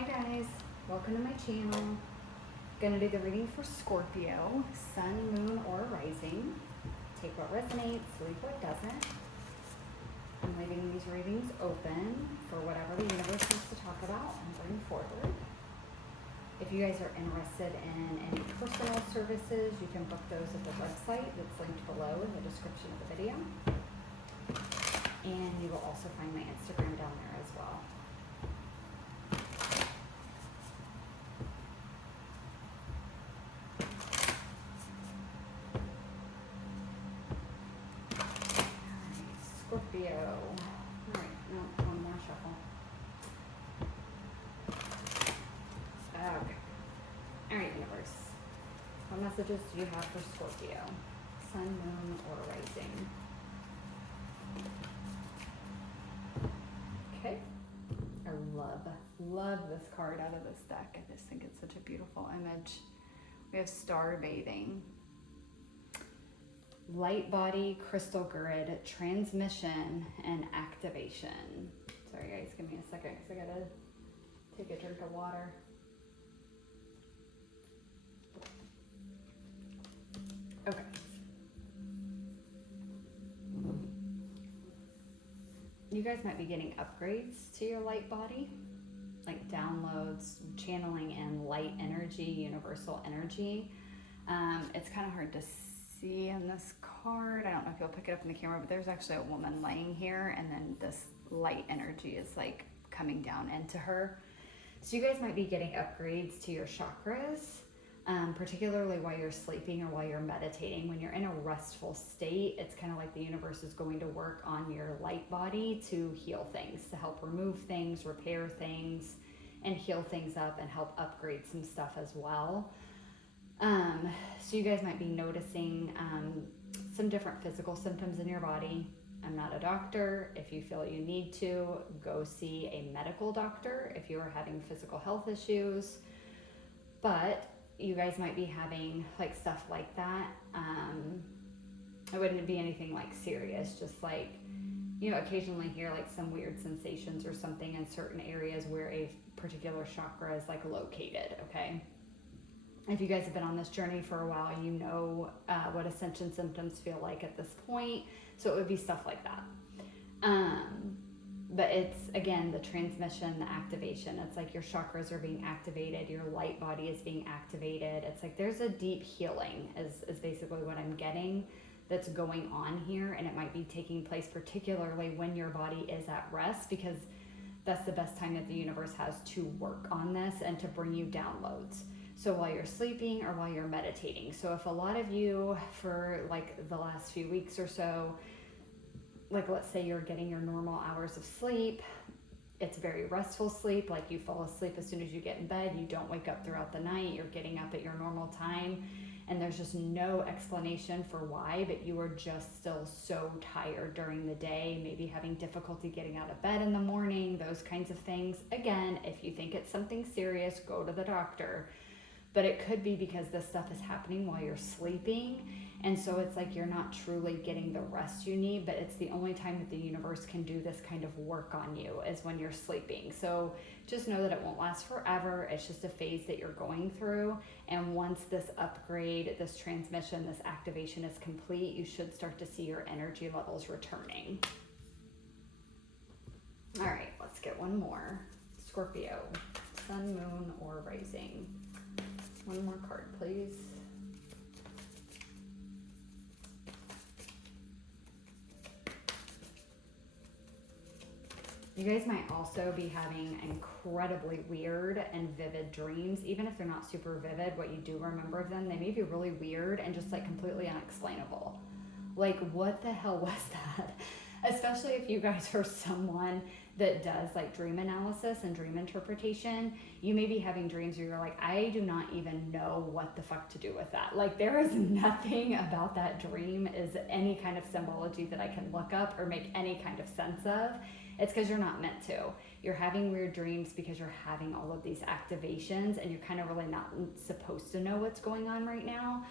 Hi guys, welcome to my channel. Gonna do the reading for Scorpio, sun, moon, or rising. Take what resonates, leave what doesn't. I'm leaving these readings open for whatever the universe wants to talk about and bring forward. If you guys are interested in any personal services, you can book those at the website that's linked below in the description of the video. And you will also find my Instagram down there as well. Scorpio. All right, no, one more shuffle. Okay. All right, universe. What messages do you have for Scorpio? Sun, moon, or rising? Okay. I love this card out of this deck. I just think it's such a beautiful image. We have star bathing. Light body, crystal grid, transmission, and activation. Sorry guys, give me a second because I gotta take a drink of water. Okay. You guys might be getting upgrades to your light body, like downloads, channeling in light energy, universal energy. It's kind of hard to see in this card. I don't know if you'll pick it up in the camera, but there's actually a woman laying here, and then this light energy is like coming down into her. So you guys might be getting upgrades to your chakras, particularly while you're sleeping or while you're meditating. When you're in a restful state, it's kind of like the universe is going to work on your light body to heal things, to help remove things, repair things, and heal things up and help upgrade some stuff as well. So you guys might be noticing some different physical symptoms in your body. I'm not a doctor. If you feel you need to, go see a medical doctor if you are having physical health issues. But you guys might be having like stuff like that. It wouldn't be anything like serious, just like, you know, occasionally hear like some weird sensations or something in certain areas where a particular chakra is like located, okay? If you guys have been on this journey for a while, you know what ascension symptoms feel like at this point. So it would be stuff like that. But it's, again, the transmission, the activation. It's like your chakras are being activated. Your light body is being activated. It's like there's a deep healing is basically what I'm getting that's going on here. And it might be taking place particularly when your body is at rest, because that's the best time that the universe has to work on this and to bring you downloads. So while you're sleeping or while you're meditating. So if a lot of you, for like the last few weeks or so, like let's say you're getting your normal hours of sleep, it's very restful sleep, like you fall asleep as soon as you get in bed, you don't wake up throughout the night, you're getting up at your normal time, and there's just no explanation for why, but you are just still so tired during the day, maybe having difficulty getting out of bed in the morning, those kinds of things. Again, if you think it's something serious, go to the doctor. But it could be because this stuff is happening while you're sleeping. And so it's like you're not truly getting the rest you need, but it's the only time that the universe can do this kind of work on you is when you're sleeping. So just know that it won't last forever. It's just a phase that you're going through. And once this upgrade, this transmission, this activation is complete, you should start to see your energy levels returning. All right, let's get one more. Scorpio, sun, moon, or rising. One more card, please. You guys might also be having incredibly weird and vivid dreams. Even if they're not super vivid, what you do remember of them, they may be really weird and just like completely unexplainable. Like, what the hell was that? Especially if you guys are someone that does like dream analysis and dream interpretation, you may be having dreams where you're like, I do not even know what the fuck to do with that. Like, there is nothing about that dream is any kind of symbology that I can look up or make any kind of sense of. It's because you're not meant to. You're having weird dreams because you're having all of these activations and you're kind of really not supposed to know what's going on right now.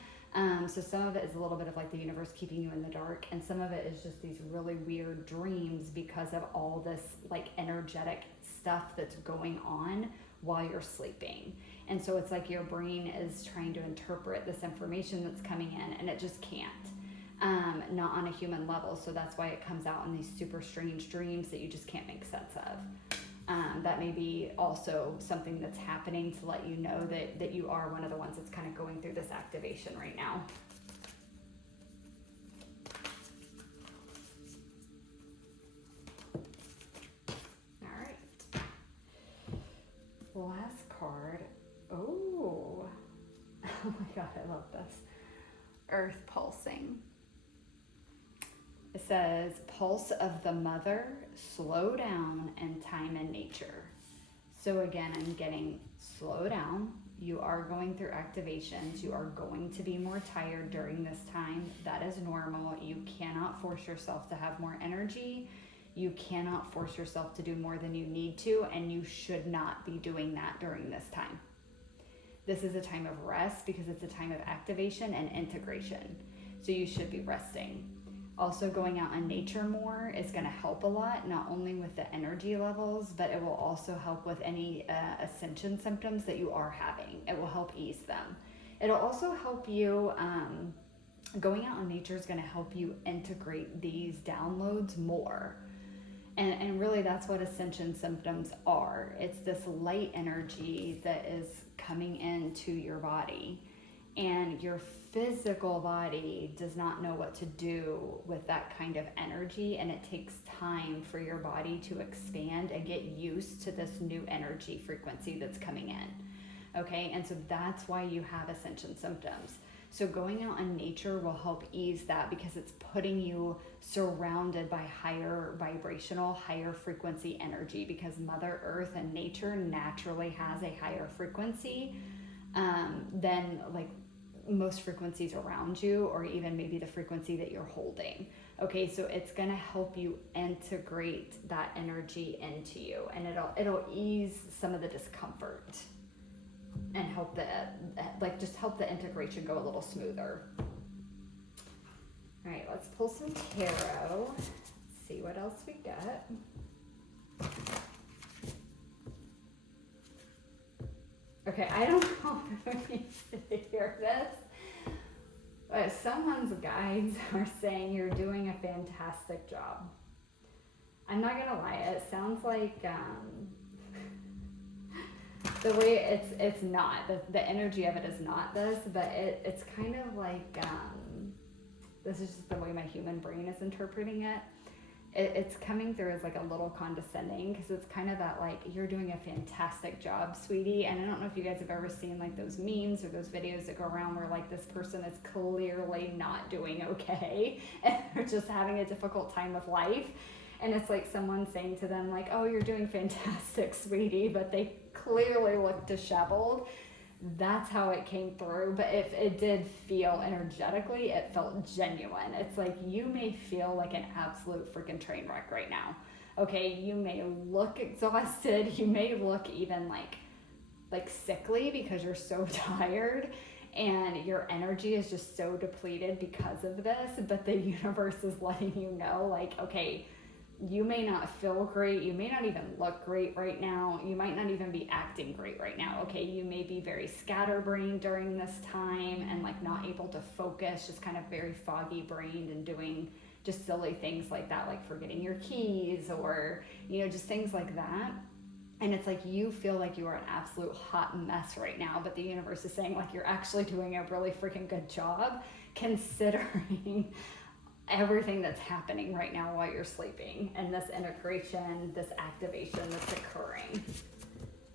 So some of it is a little bit of like the universe keeping you in the dark, and some of it is just these really weird dreams because of all this like energetic stuff that's going on while you're sleeping. And so it's like your brain is trying to interpret this information that's coming in, and it just can't. Not on a human level. So that's why it comes out in these super strange dreams that you just can't make sense of. That may be also something that's happening to let you know that you are one of the ones that's kind of going through this activation right now. All right. Last card. Oh. Oh my God, I love this. Earth pulsing. It says, pulse of the mother, slow down, and time in nature. So again, I'm getting slow down. You are going through activations. You are going to be more tired during this time. That is normal. You cannot force yourself to have more energy. You cannot force yourself to do more than you need to, and you should not be doing that during this time. This is a time of rest because it's a time of activation and integration. So you should be resting. Also, going out in nature more is going to help a lot, not only with the energy levels, but it will also help with any ascension symptoms that you are having. It will help ease them. It'll also help you, going out in nature is going to help you integrate these downloads more. And really that's what ascension symptoms are. It's this light energy that is coming into your body, and your physical body does not know what to do with that kind of energy, and it takes time for your body to expand and get used to this new energy frequency that's coming in. Okay, and so that's why you have ascension symptoms. So going out in nature will help ease that because it's putting you surrounded by higher vibrational, higher frequency energy, because Mother Earth and nature naturally has a higher frequency than like most frequencies around you, or even maybe the frequency that you're holding. Okay, so it's gonna help you integrate that energy into you, and it'll ease some of the discomfort and help just help the integration go a little smoother. All right, let's pull some tarot. Let's see what else we got. Okay, I don't know if we need to hear this, but someone's guides are saying you're doing a fantastic job. I'm not gonna lie, it sounds like the way it's not, the energy of it is not this, but it's kind of like, this is just the way my human brain is interpreting it. It's coming through as like a little condescending, because it's kind of that like, you're doing a fantastic job, sweetie. And I don't know if you guys have ever seen like those memes or those videos that go around where like this person is clearly not doing okay and they're just having a difficult time with life. And it's like someone saying to them like, oh, you're doing fantastic, sweetie, but they clearly look disheveled. That's how it came through. But if it did feel energetically, it felt genuine. It's like you may feel like an absolute freaking train wreck right now. Okay, you may look exhausted. You may look even like sickly because you're so tired and your energy is just so depleted because of this. But the universe is letting you know like, okay, you may not feel great. You may not even look great right now. You might not even be acting great right now. Okay, you may be very scatterbrained during this time and like not able to focus, just kind of very foggy brained and doing just silly things like that, like forgetting your keys or, you know, just things like that. And it's like you feel like you are an absolute hot mess right now, but the universe is saying like you're actually doing a really freaking good job considering everything that's happening right now while you're sleeping, and this integration, this activation that's occurring.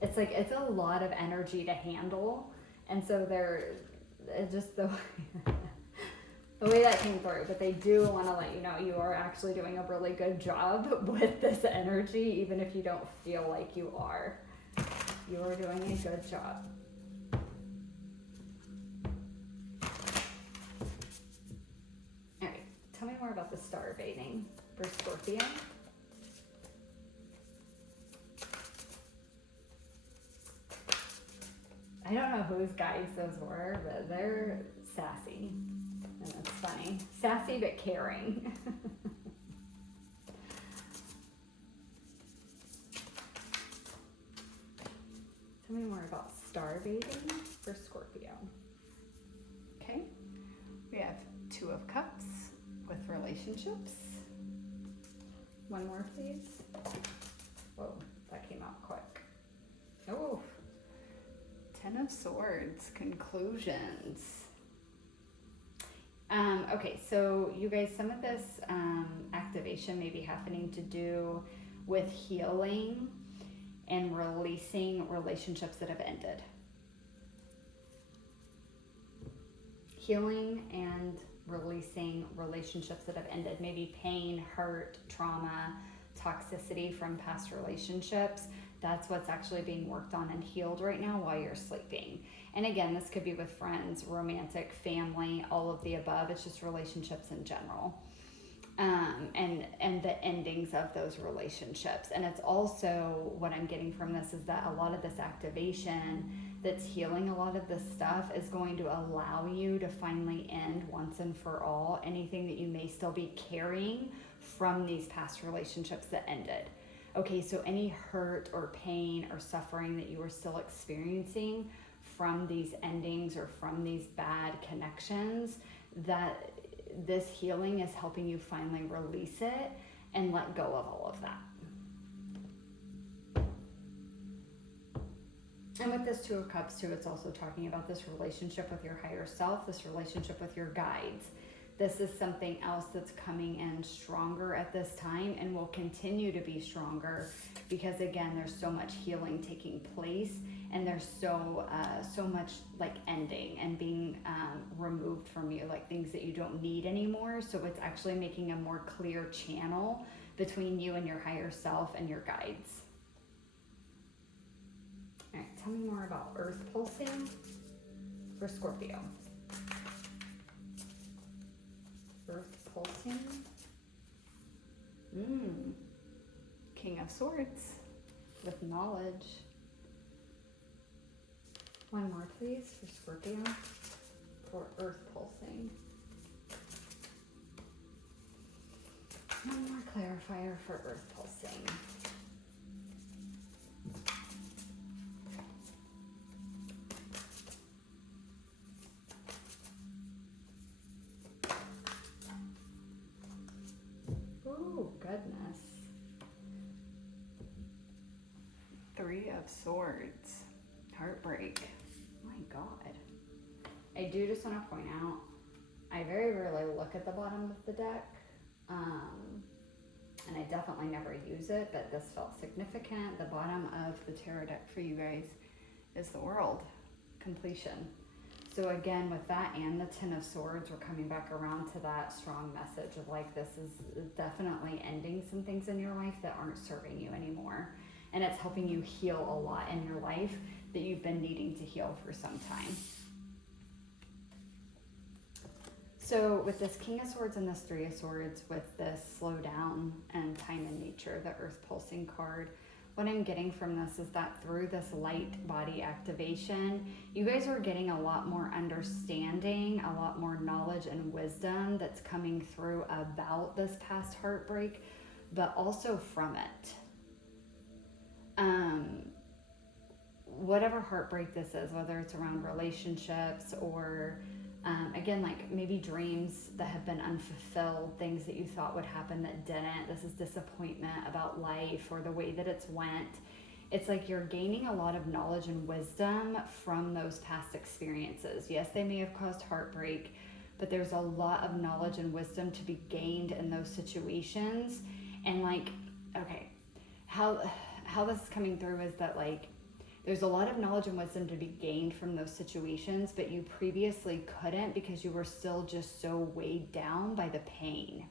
It's like, it's a lot of energy to handle. And so it's just the way that came through, but they do want to let you know you are actually doing a really good job with this energy, even if you don't feel like you are. You are doing a good job. Tell me more about the star bathing for Scorpio. I don't know whose guides those were, but they're sassy. And it's funny. Sassy but caring. Tell me more about star bathing for Scorpio. Okay, we have Two of Cups with relationships. One more, please. Whoa, that came out quick. Oh, Ten of Swords, conclusions. Okay, so you guys, some of this activation may be happening to do with healing and releasing relationships that have ended. Healing and releasing relationships that have ended. Maybe pain, hurt, trauma, toxicity from past relationships. That's what's actually being worked on and healed right now while you're sleeping. And again, this could be with friends, romantic, family, all of the above. It's just relationships in general. And the endings of those relationships. And it's also, what I'm getting from this is that a lot of this activation that's healing a lot of this stuff is going to allow you to finally end once and for all anything that you may still be carrying from these past relationships that ended. Okay, so any hurt or pain or suffering that you were still experiencing from these endings or from these bad connections, that this healing is helping you finally release it and let go of all of that. And with this Two of Cups too, it's also talking about this relationship with your higher self, this relationship with your guides. This is something else that's coming in stronger at this time and will continue to be stronger because, again, there's so much healing taking place and there's so much like ending and being removed from you, like things that you don't need anymore. So it's actually making a more clear channel between you and your higher self and your guides. All right, tell me more about earth pulsing for Scorpio. Earth pulsing. King of Swords with knowledge. One more, please, for Scorpio for earth pulsing. One more clarifier for earth pulsing. Oh, goodness. Three of Swords. Heartbreak. My God. I do just want to point out, I very rarely look at the bottom of the deck. And I definitely never use it, but this felt significant. The bottom of the tarot deck for you guys is the World. Completion. So again, with that and the Ten of Swords, we're coming back around to that strong message of like, this is definitely ending some things in your life that aren't serving you anymore. And it's helping you heal a lot in your life that you've been needing to heal for some time. So with this King of Swords and this Three of Swords, with this slow down and time in nature, the earth pulsing card, what I'm getting from this is that through this light body activation, you guys are getting a lot more understanding, a lot more knowledge and wisdom that's coming through about this past heartbreak, but also from it. Whatever heartbreak this is, whether it's around relationships or again, like maybe dreams that have been unfulfilled, things that you thought would happen that didn't. This is disappointment about life or the way that it's went. It's like you're gaining a lot of knowledge and wisdom from those past experiences. Yes, they may have caused heartbreak, but there's a lot of knowledge and wisdom to be gained in those situations. And like, okay, how this is coming through is that like, there's a lot of knowledge and wisdom to be gained from those situations, but you previously couldn't because you were still just so weighed down by the pain,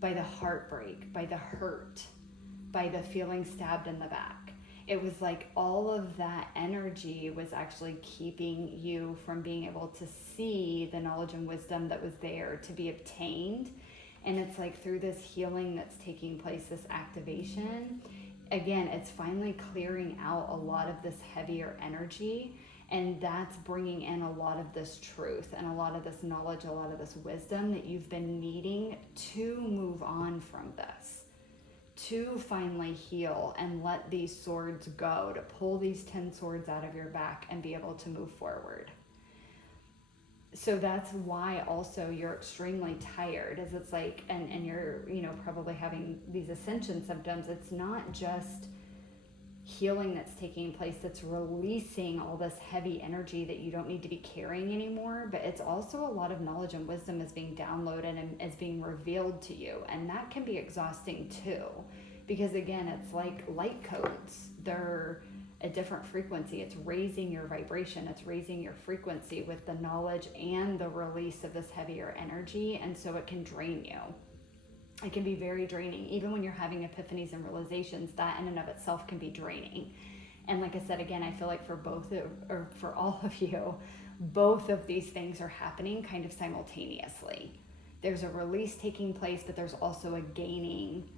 by the heartbreak, by the hurt, by the feeling stabbed in the back. It was like all of that energy was actually keeping you from being able to see the knowledge and wisdom that was there to be obtained. And it's like through this healing that's taking place, this activation, again, it's finally clearing out a lot of this heavier energy, and that's bringing in a lot of this truth and a lot of this knowledge, a lot of this wisdom that you've been needing to move on from this, to finally heal and let these swords go, to pull these 10 swords out of your back and be able to move forward. So that's why also you're extremely tired, is it's like, and you're, you know, probably having these ascension symptoms. It's not just healing that's taking place, that's releasing all this heavy energy that you don't need to be carrying anymore, but it's also a lot of knowledge and wisdom is being downloaded and is being revealed to you. And that can be exhausting too, because again, it's like light codes. They're a different frequency. It's raising your vibration, it's raising your frequency with the knowledge and the release of this heavier energy. And so it can drain you. It can be very draining. Even when you're having epiphanies and realizations, that in and of itself can be draining. And like I said, again, I feel like for for all of you, both of these things are happening kind of simultaneously. There's a release taking place, but there's also a gaining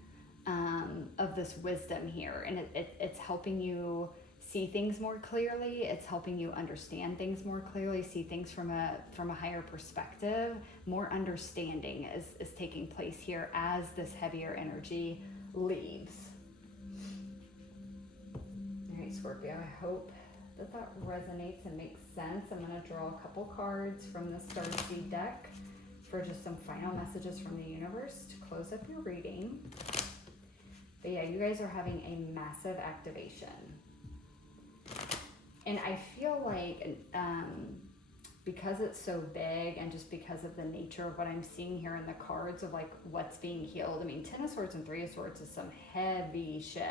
of this wisdom here. And it's helping you see things more clearly. It's helping you understand things more clearly, see things from a higher perspective. More understanding is taking place here as this heavier energy leaves. All right, Scorpio, I hope that resonates and makes sense. I'm going to draw a couple cards from the Starseed deck for just some final messages from the universe to close up your reading. But yeah, you guys are having a massive activation. And I feel like because it's so big and just because of the nature of what I'm seeing here in the cards of like what's being healed. I mean, 10 of Swords and 3 of Swords is some heavy shit.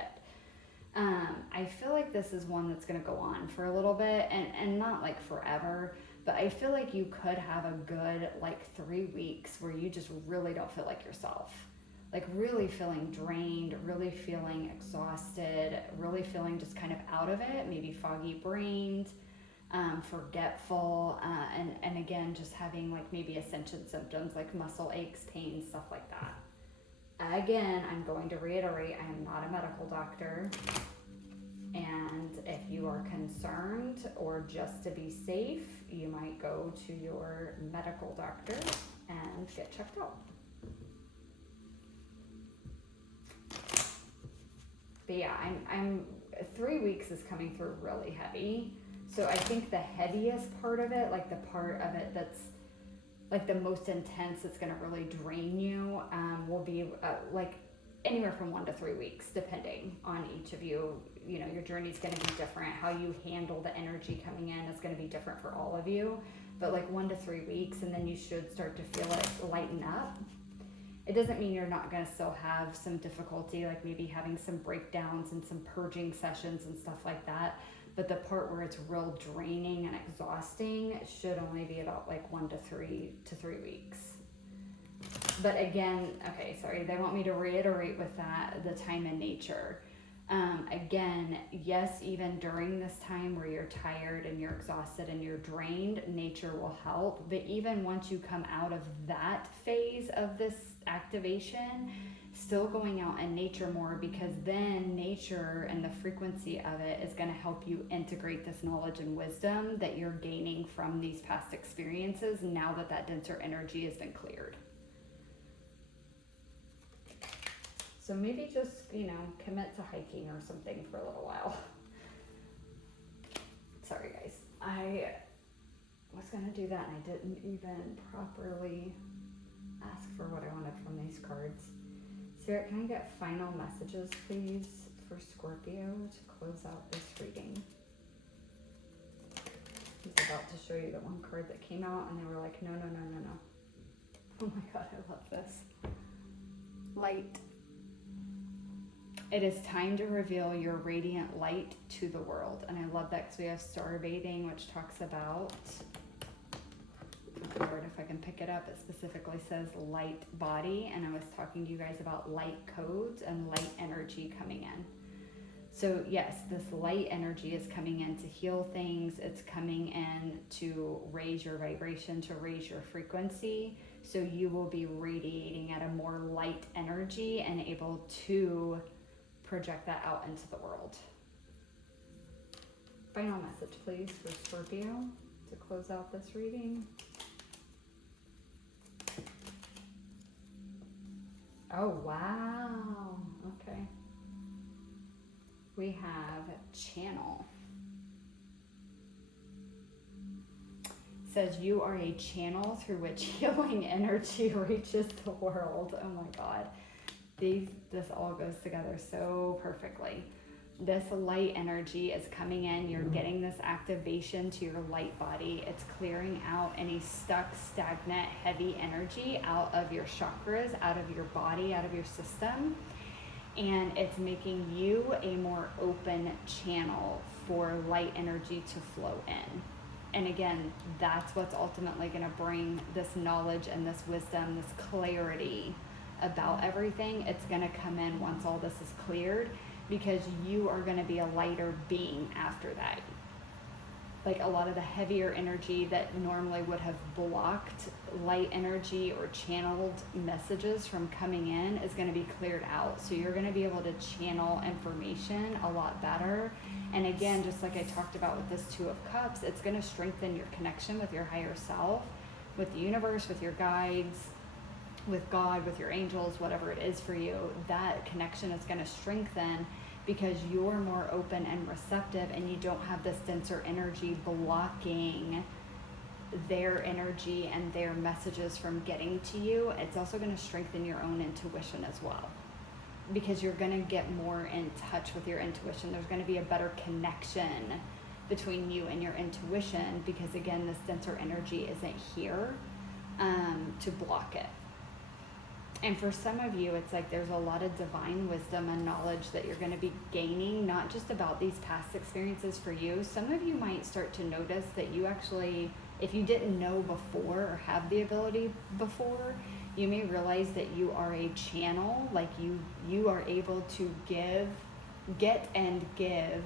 I feel like this is one that's going to go on for a little bit and not like forever, but I feel like you could have a good like 3 weeks where you just really don't feel like yourself. Like really feeling drained, really feeling exhausted, really feeling just kind of out of it, maybe foggy brained, forgetful, and again, just having like maybe ascension symptoms like muscle aches, pain, stuff like that. Again, I'm going to reiterate, I am not a medical doctor. And if you are concerned or just to be safe, you might go to your medical doctor and get checked out. But yeah, I'm 3 weeks is coming through really heavy. So I think the heaviest part of it, like the part of it that's like the most intense, that's going to really drain you, will be like anywhere from 1 to 3 weeks, depending on each of you. You know, your journey is going to be different. How you handle the energy coming in is going to be different for all of you. But like 1 to 3 weeks, and then you should start to feel it lighten up. It doesn't mean you're not going to still have some difficulty, like maybe having some breakdowns and some purging sessions and stuff like that. But the part where it's real draining and exhausting should only be about like 1 to 3 weeks. But again, okay, sorry, they want me to reiterate with that, the time and nature. Again, yes, even during this time where you're tired and you're exhausted and you're drained, nature will help. But even once you come out of that phase of this activation, still going out in nature more, because then nature and the frequency of it is going to help you integrate this knowledge and wisdom that you're gaining from these past experiences now that that denser energy has been cleared. So maybe just, you know, commit to hiking or something for a little while. Sorry guys, I was gonna do that and I didn't even properly ask for what I wanted from these cards. Sarah, can I get final messages please for Scorpio to close out this reading? I was about to show you the one card that came out and they were like, no. Oh my God, I love this. Light. It is time to reveal your radiant light to the world. And I love that because we have star bathing, which talks about, oh Lord, if I can pick it up, it specifically says light body. And I was talking to you guys about light codes and light energy coming in. So yes, this light energy is coming in to heal things. It's coming in to raise your vibration, to raise your frequency. So you will be radiating at a more light energy and able to project that out into the world. Final message, please, for Scorpio to close out this reading. Oh, wow. Okay. We have channel. Says you are a channel through which healing energy reaches the world. Oh my God. This all goes together so perfectly. This light energy is coming in. You're getting this activation to your light body. It's clearing out any stuck, stagnant, heavy energy out of your chakras, out of your body, out of your system. And it's making you a more open channel for light energy to flow in. And again, that's what's ultimately going to bring this knowledge and this wisdom, this clarity about everything. It's going to come in once all this is cleared, because you are going to be a lighter being after that. Like a lot of the heavier energy that normally would have blocked light energy or channeled messages from coming in is going to be cleared out. So you're going to be able to channel information a lot better. And again, just like I talked about with this Two of Cups, it's going to strengthen your connection with your higher self, with the universe, with your guides, with God, with your angels, whatever it is for you. That connection is going to strengthen because you're more open and receptive, and you don't have this denser energy blocking their energy and their messages from getting to you. It's also going to strengthen your own intuition as well, because you're going to get more in touch with your intuition. There's going to be a better connection between you and your intuition, because again, this denser energy isn't here to block it. And for some of you, it's like there's a lot of divine wisdom and knowledge that you're going to be gaining, not just about these past experiences for you. Some of you might start to notice that you actually, if you didn't know before or have the ability before, you may realize that you are a channel. Like you are able to get and give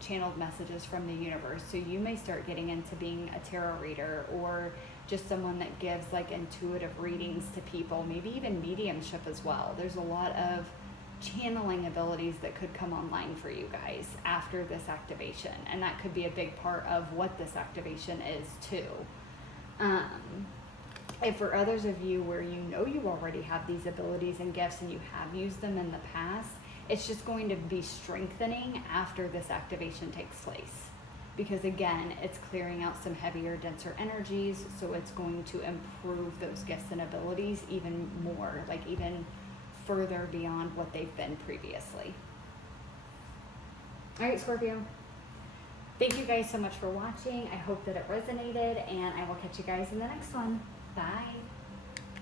channeled messages from the universe. So you may start getting into being a tarot reader, or just someone that gives like intuitive readings to people, maybe even mediumship as well. There's a lot of channeling abilities that could come online for you guys after this activation, and that could be a big part of what this activation is too. And for others of you where you know you already have these abilities and gifts and you have used them in the past, it's just going to be strengthening after this activation takes place. Because again, it's clearing out some heavier, denser energies, so it's going to improve those gifts and abilities even more, like even further beyond what they've been previously. All right, Scorpio. Thank you guys so much for watching. I hope that it resonated, and I will catch you guys in the next one. Bye.